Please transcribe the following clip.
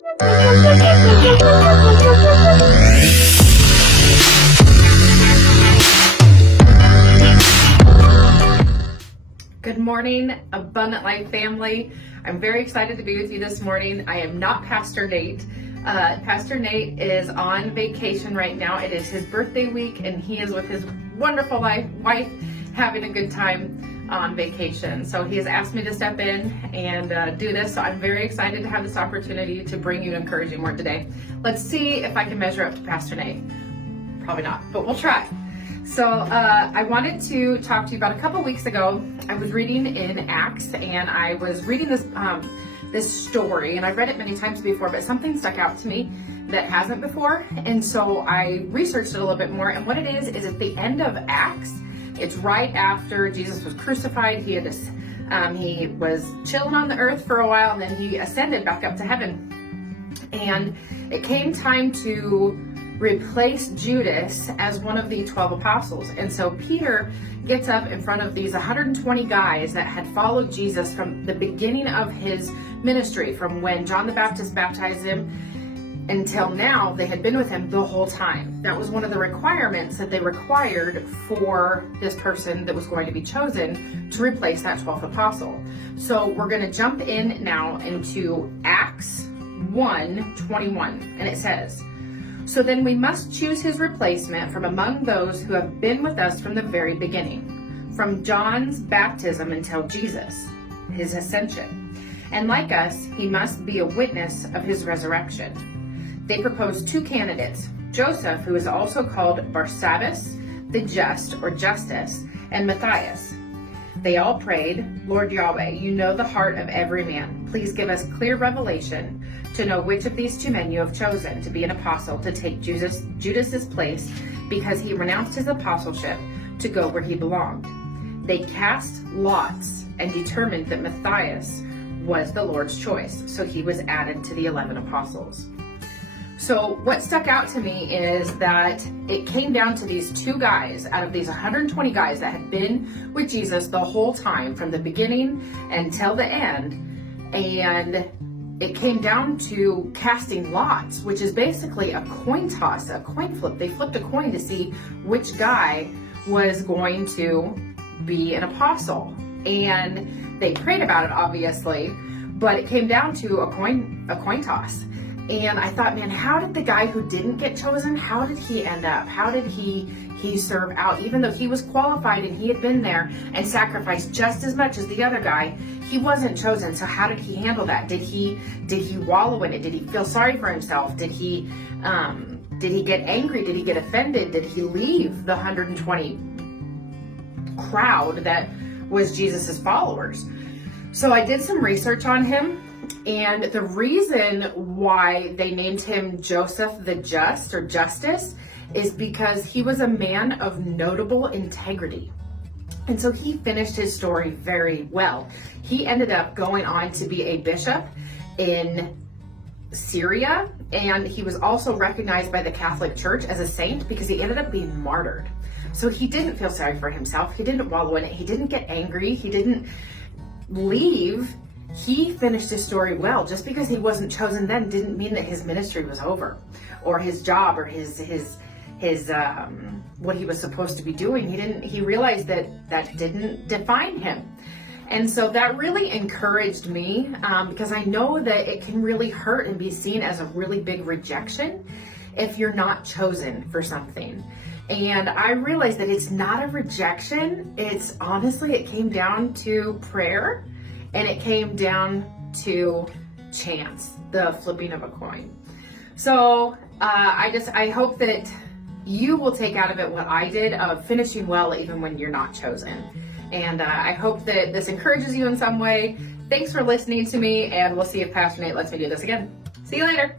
Good morning, Abundant Life family. I'm very excited to be with you this morning. I am not Pastor Nate. Pastor Nate is on vacation right now. It is his birthday week, and he is with his wonderful wife having a good time on vacation. So he has asked me to step in and do this. So I'm very excited to have this opportunity to bring you an encouraging word today. Let's see if I can measure up to Pastor Nate. Probably not, but we'll try. So I wanted to talk to you about a couple weeks ago. I was reading in Acts, and I was reading this story, and I've read it many times before, but something stuck out to me that hasn't before. And so I researched it a little bit more. And what it is at the end of Acts, it's right after Jesus was crucified. He had this, he was chilling on the earth for a while, and then he ascended back up to heaven. And it came time to replace Judas as one of the 12 apostles. And so Peter gets up in front of these 120 guys that had followed Jesus from the beginning of his ministry, from when John the Baptist baptized him until now. They had been with him the whole time. That was one of the requirements that they required for this person that was going to be chosen to replace that 12th apostle. So we're going to jump in now into Acts 1:21, and it says, "So then we must choose his replacement from among those who have been with us from the very beginning, from John's baptism until Jesus, his ascension. And like us, he must be a witness of his resurrection." They proposed two candidates, Joseph, who is also called Barsabbas, the just or Justus, and Matthias. They all prayed, "Lord Yahweh, you know the heart of every man. Please give us clear revelation to know which of these two men you have chosen to be an apostle to take Judas's place, because he renounced his apostleship to go where he belonged." They cast lots and determined that Matthias was the Lord's choice, so he was added to the 11 apostles. So what stuck out to me is that it came down to these two guys out of these 120 guys that had been with Jesus the whole time, from the beginning until the end, and it came down to casting lots, which is basically a coin toss, a coin flip. They flipped a coin to see which guy was going to be an apostle. And they prayed about it, obviously, but it came down to a coin toss. And I thought, man, how did the guy who didn't get chosen, how did he end up? How did he serve out? Even though he was qualified and he had been there and sacrificed just as much as the other guy, he wasn't chosen. So how did he handle that? Did he wallow in it? Did he feel sorry for himself? Did he get angry? Did he get offended? Did he leave the 120 crowd that was Jesus's followers? So I did some research on him, and the reason why they named him Joseph the Just or Justus is because he was a man of notable integrity. And so he finished his story very well. He ended up going on to be a bishop in Syria, and he was also recognized by the Catholic Church as a saint because he ended up being martyred. So he didn't feel sorry for himself. He didn't wallow in it. He didn't get angry. He didn't leave. He finished his story well. Just because he wasn't chosen then didn't mean that his ministry was over, or his job, or his what he was supposed to be doing. He realized that didn't define him. And so that really encouraged me, because I know that it can really hurt and be seen as a really big rejection if you're not chosen for something. And I realized that it's not a rejection. It's honestly, it came down to prayer, and it came down to chance, the flipping of a coin. So I hope that you will take out of it what I did of finishing well even when you're not chosen. And I hope that this encourages you in some way. Thanks for listening to me, and we'll see if Pastor Nate lets me do this again. See you later.